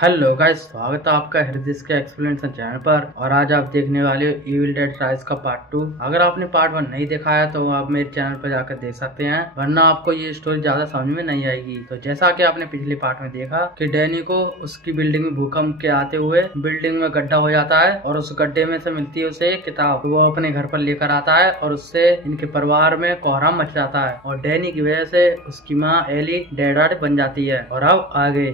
Hello guys, स्वागत है आपका हृदय के एक्सप्लेनेशन चैनल पर। और आज आप देखने वाले हो इविल डेड राइज का पार्ट 2। अगर आपने पार्ट 1 नहीं देखा है तो आप मेरे चैनल पर जाकर देख सकते हैं, वरना आपको ये स्टोरी ज्यादा समझ में नहीं आएगी। तो जैसा कि आपने पिछले पार्ट में देखा कि डैनी को उसकी बिल्डिंग में भूकंप के आते हुए बिल्डिंग में गड्ढा हो जाता है और उस गड्ढे में से मिलती है उसे एक किताब। वो अपने घर पर लेकर आता है और उससे इनके परिवार में कोहराम मच जाता है और डैनी की वजह से उसकी माँ एली डेड बन जाती है। और अब आगे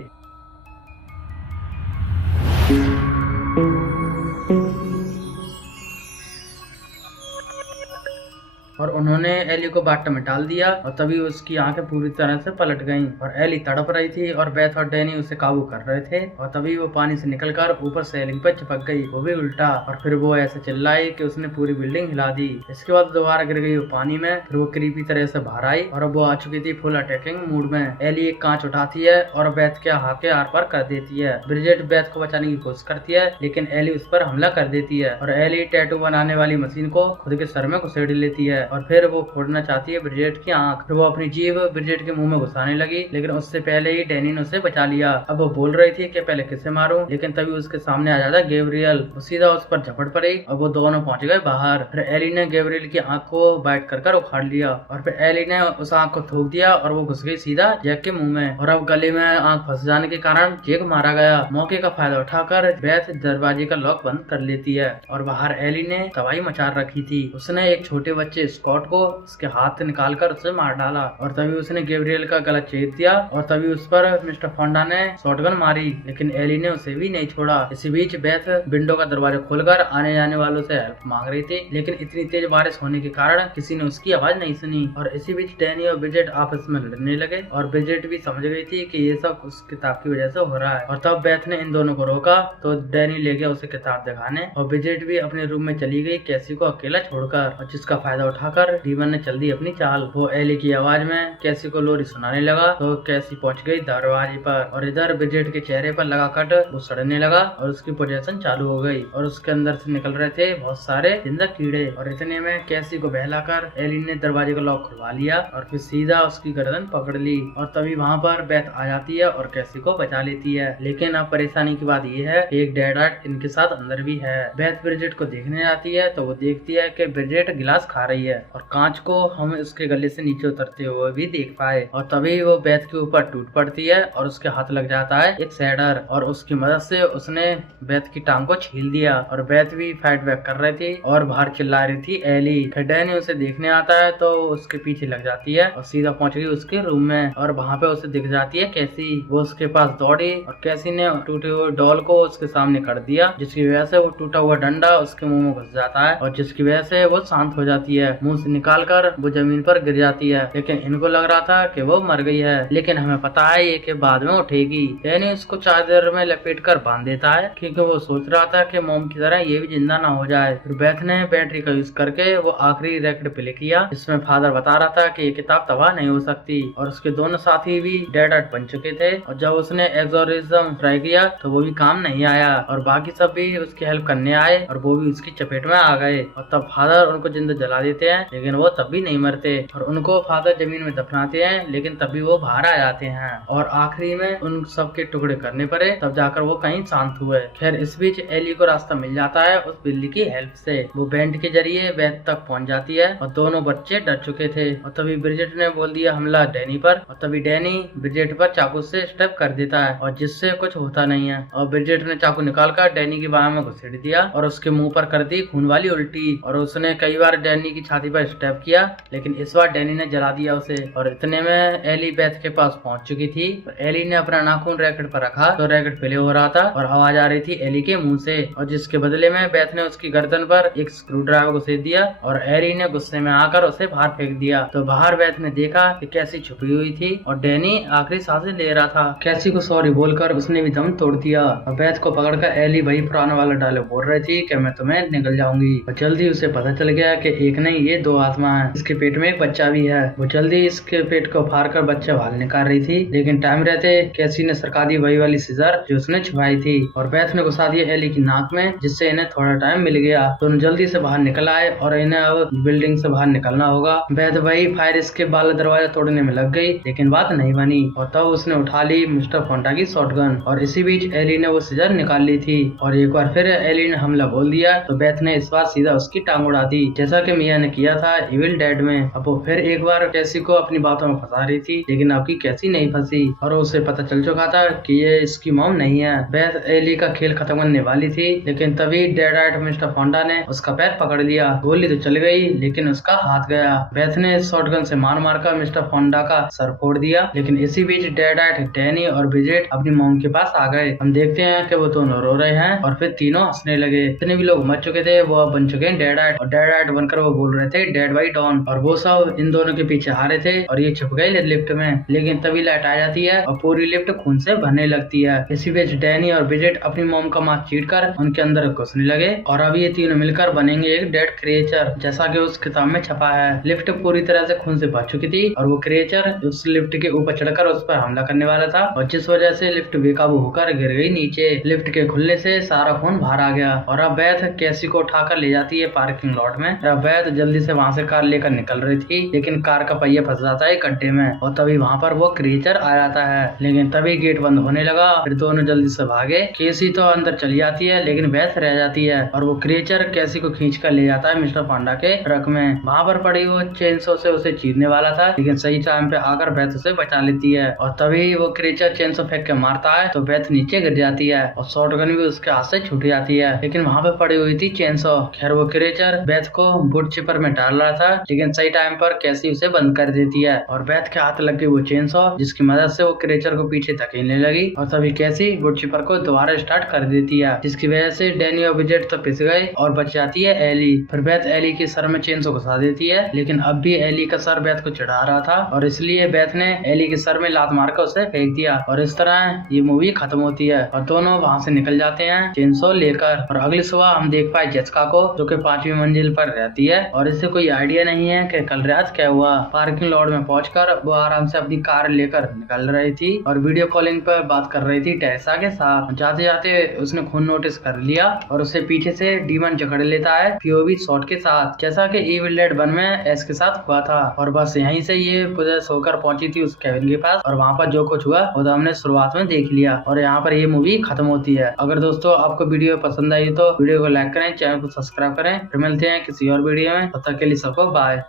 और उन्होंने एली को बाथटब में डाल दिया और तभी उसकी आंखें पूरी तरह से पलट गईं और एली तड़प रही थी और बेथ और डैनी उसे काबू कर रहे थे। और तभी वो पानी से निकलकर ऊपर सेलिंग पर चिपक गई, वो भी उल्टा। और फिर वो ऐसे चिल्लाई कि उसने पूरी बिल्डिंग हिला दी। इसके बाद दोबारा गिर गई वो पानी में। फिर वो क्रीपी तरह से बाहर आई और अब वो आ चुकी थी फुल अटैकिंग मूड में। एली एक कांच उठाती है और बेथ के हाथ के आर पार कर देती है। ब्रिजेट बेथ को बचाने की कोशिश करती है लेकिन एली उस पर हमला कर देती है और एली टैटू बनाने वाली मशीन को खुद के सर में घुसेड़ लेती है। और फिर वो फोड़ना चाहती है ब्रिजेट की आंख। फिर वो अपनी जीभ ब्रिजेट के मुंह में घुसाने लगी लेकिन उससे पहले ही डैनी ने उसे बचा लिया। अब वो बोल रही थी कि पहले किसे मारूं, लेकिन तभी उसके सामने आ जाता गैब्रियल। वो सीधा उस पर झपट पड़ी और वो दोनों पहुंच गए बाहर। फिर एली ने गैब्रियल की आंख को बाइट कर उखाड़ लिया और फिर एली ने उस आंख को थूक दिया और वो घुस गई सीधा जैक के मुंह में। और अब गले में आंख फंस जाने के कारण जैक मारा गया। मौके का फायदा उठाकर बेथ दरवाजे का लॉक बंद कर लेती है और बाहर एली ने तबाही मचा रखी थी। उसने एक छोटे बच्चे स्कॉट को उसके हाथ निकालकर उसे मार डाला और तभी उसने गैब्रियल का गला चीर दिया और तभी उस पर मिस्टर फोंडा ने शॉटगन मारी लेकिन एली ने उसे भी नहीं छोड़ा। इसी बीच बेथ विंडो का दरवाजा खोलकर आने जाने वालों से हेल्प मांग रही थी लेकिन इतनी तेज बारिश होने के कारण किसी ने उसकी आवाज नहीं सुनी। और इसी बीच डैनी और ब्रिजेट आपस में लड़ने लगे और ब्रिजेट भी समझ गई थी कि ये सब उस किताब की वजह से हो रहा है। और तब बेथ ने इन दोनों को रोका तो डैनी ले गया उसे किताब दिखाने और ब्रिजेट भी अपने रूम में चली गई कैसी को अकेला छोड़कर। और जिसका फायदा उठाकर डीमन ने चल दी अपनी चाल। वो एली की आवाज में कैसी को लोरी सुनाने लगा तो कैसी पहुंच गई दरवाजे पर और इधर ब्रिजेट के चेहरे पर लगा कट वो सड़ने लगा और उसकी पोजेशन चालू हो गई और उसके अंदर से निकल रहे थे बहुत सारे जिंदा कीड़े। और इतने में कैसी को बहलाकर एली ने दरवाजे का लॉक खुलवा लिया और फिर सीधा उसकी गर्दन पकड़ ली। और तभी वहाँ पर बेथ आ जाती है और कैसी को बचा लेती है। लेकिन अब परेशानी की बात ये है एक डेड आर्ट इनके साथ अंदर भी है। बेथ ब्रिजेट को देखने आती है तो वो देखती है कि ब्रिजेट गिलास खा रही है और कांच को हम उसके गले से नीचे उतरते हुए भी देख पाए। और तभी वो बेथ के ऊपर टूट पड़ती है और उसके हाथ लग जाता है एक सैडर और उसकी मदद से उसने बेथ की टांग को छील दिया। और बेथ भी फाइट बैक कर रही थी और बाहर चिल्ला रही थी एली। डैनी उसे देखने आता है तो उसके पीछे लग जाती है और सीधा पहुंच गई उसके रूम में और वहाँ पे उसे दिख जाती है कैसी। वो उसके पास दौड़ी और कैसी ने टूटे हुए डॉल को उसके सामने कर दिया जिसकी वजह से वो टूटा हुआ डंडा उसके मुंह में घुस जाता है और जिसकी वजह से वो शांत हो जाती है। मुंह से निकाल कर वो जमीन पर गिर जाती है लेकिन इनको लग रहा था कि वो मर गई है, लेकिन हमें पता है ये कि बाद में उठेगी। डैनी उसको चादर में लपेट कर बांध देता है क्योंकि वो सोच रहा था कि मोम की तरह ये भी जिंदा ना हो जाए। फिर बेथ ने बैटरी का यूज करके वो आखिरी रैकेट प्ले किया जिसमें फादर बता रहा था कि ये किताब तबाह नहीं हो सकती और उसके दोनों साथी भी डेड आर्ट बन चुके थे। और जब उसने एक्सोर्सिज्म ट्राई किया तो वो भी काम नहीं आया और बाकी सब भी उसकी हेल्प करने आए और वो भी उसकी चपेट में आ गए। और तब फादर उनको जिंदा जला देते हैं लेकिन वो तब भी नहीं मरते और उनको फादर जमीन में दफनाते हैं लेकिन तभी वो बाहर आ जाते हैं और आखिरी में उन सब के टुकड़े करने पड़े तब जाकर वो कहीं शांत हुए। खैर इस बीच एली को रास्ता मिल जाता है उस बिल्ली की हेल्प से। वो बैंड के जरिए बेथ तक पहुंच जाती है और दोनों बच्चे डर चुके थे। और तभी ब्रिजेट ने बोल दिया हमला डैनी पर और तभी डैनी ब्रिजेट पर चाकू से स्टेप कर देता है और जिससे कुछ होता नहीं है। और ब्रिजेट ने चाकू निकालकर डैनी की बाह में घुसेड़ दिया और उसके मुंह पर कर दी खून वाली उल्टी। और उसने कई बार डैनी की छाती पर स्टेप किया लेकिन इस बार डैनी ने जला दिया उसे। और इतने में एली बेथ के पास पहुंच चुकी थी। एली ने अपना नाखून रैकेट पर रखा तो रैकेट प्ले हो रहा था और आवाज आ रही थी एली के मुंह से और जिसके बदले में बेथ ने उसकी गर्दन पर एक स्क्रू ड्राइवर घुसेड़ दिया और एली ने गुस्से में आकर उसे बाहर फेंक दिया। तो बाहर बेथ ने देखा कि कैसी छुपी हुई थी और डैनी आखिरी सांसें ले रहा था। कैसी को सॉरी बोलकर उसने भी दम तोड़ दिया और बेथ को पकड़कर एली वही पुराना वाला डायलॉग बोल रही थी कि मैं तुम्हें निकल जाऊंगी। और जल्दी उसे पता चल गया कि एक नहीं ये दो दो आत्मा है। इसके पेट में एक बच्चा भी है। वो जल्दी इसके पेट को फाड़ कर बच्चा बाहर निकाल रही थी, लेकिन टाइम रहते कैसी ने सरका दी वही वाली सीजर जो उसने छुपाई थी और बेथ ने घुसा दिया एली की नाक में, जिससे इन्हें थोड़ा टाइम मिल गया। दोनों जल्दी से बाहर निकल आए और इन्हें अब बिल्डिंग से बाहर निकलना होगा। बेथ वही फायर इसके बाल दरवाजा तोड़ने में लग गई, लेकिन बात नहीं बनी और तब उसने उठा ली मिस्टर फोंटा की शॉटगन और इसी बीच एली ने वो सीजर निकाल ली थी और एक बार फिर एली ने हमला बोल दिया तो बेथ ने इस बार सीधा उसकी टांग उड़ा दी, जैसा कि मिया ने किया था इविल डेड में। अब वो फिर एक बार कैसी को अपनी बातों में फंसा रही थी, लेकिन अब की कैसी नहीं फंसी और उसे पता चल चुका था कि ये इसकी मॉम नहीं है। बेथ एली का खेल खत्म करने वाली थी, लेकिन तभी डेड मिस्टर फोंडा ने उसका पैर पकड़ लिया। गोली तो चल गई, लेकिन उसका हाथ गया। बेथ ने शॉटगन से मार कर मिस्टर फोंडा का सर फोड़ दिया, लेकिन इसी बीच डेड डैनी और ब्रिजेट अपनी मॉम के पास आ गए। हम देखते हैं कि वो दोनों रो रहे हैं और फिर तीनों हंसने लगे। जितने भी लोग मर चुके थे वो अब बन चुके हैं डेड और डेड बनकर वो बोल रहे थे डेड बाई डॉन और वो सब इन दोनों के पीछे आ रहे थे और ये छुप गए लिफ्ट में। लेकिन तभी लाइट आ जाती है और पूरी लिफ्ट खून से भरने लगती है। इसी बीच डैनी और ब्रिजेट अपनी मॉम का मास्क चीर कर उनके अंदर घुसने लगे और अब ये तीनों मिलकर बनेंगे एक डेड क्रिएचर, जैसा कि उस किताब में छपा है। लिफ्ट पूरी तरह से खून से भर चुकी थी और वो क्रिएचर उस लिफ्ट के ऊपर चढ़कर उस पर हमला करने वाला था और जिस वजह से लिफ्ट बेकाबू होकर गिर गई नीचे। लिफ्ट के खुलने से सारा खून बाहर आ गया और अब बेथ कैसी को उठाकर ले जाती है पार्किंग लॉट में। अब बेथ जल्दी से वहाँ से कार लेकर निकल रही थी, लेकिन कार का पहिया फंस जाता है गड्ढे में और तभी वहाँ पर वो क्रिएचर आ जाता है। लेकिन तभी गेट बंद होने लगा, फिर दोनों जल्दी से भागे। केसी तो अंदर चली जाती है, लेकिन बेथ रह जाती है और वो क्रिएचर कैसी को खींच कर ले जाता है मिस्टर पांडा के ट्रक में। वहाँ पर पड़ी वो चेनसो से उसे चीरने वाला था, लेकिन सही टाइम पे आकर बेथ उसे बचा लेती है और तभी वो क्रिएचर चेनसो फेंक के मारता है तो बेथ नीचे गिर जाती है और शॉटगन भी उसके हाथ से छूट जाती है, लेकिन वहाँ पे पड़ी हुई थी चेनसो। खैर वो क्रिएचर बेथ को वुड चिपर में डाल रहा था, लेकिन सही टाइम पर कैसी उसे बंद कर देती है और बेथ के हाथ लग गई वो चेनसो, जिसकी मदद से वो क्रिएचर को पीछे धकेलने लगी और तभी कैसी वुड चिपर को दोबारा स्टार्ट कर देती है, जिसकी वजह से डैनी और ब्रिजेट तो पिस गए और बच जाती है एली। फिर बेथ एली के सर में चेनसो घुसा देती है, लेकिन अब भी एली का सर बेथ को चढ़ा रहा था और इसलिए बेथ ने एली के सर में लात मारकर उसे फेंक दिया और इस तरह ये मूवी खत्म होती है और दोनों वहाँ से निकल जाते हैं चेनसो लेकर। और अगली सुबह हम देख पाए जेसिका को, जो कि 5वीं मंजिल पर रहती है और इसे कोई आइडिया नहीं है कि कल रात क्या हुआ। पार्किंग लॉट में पहुंचकर वो आराम से अपनी कार लेकर निकल रही थी और वीडियो कॉलिंग पर बात कर रही थी टेसा के साथ। जाते जाते उसने खून नोटिस कर लिया और उसे पीछे से डीमन जकड़ लेता है पीओवी शॉट के साथ, जैसा कि इविल डेड 1 में एस के साथ हुआ था। और बस यहीं से ये पुलिस होकर पहुंची थी उस केविन के पास और वहाँ पर जो कुछ हुआ वो तो हमने शुरुआत में देख लिया और यहाँ पर ये मूवी खत्म होती है। अगर दोस्तों आपको वीडियो पसंद आई तो वीडियो को लाइक करें, चैनल को सब्सक्राइब करें। फिर मिलते हैं किसी और वीडियो में, तब तक के लिए सबको बाय।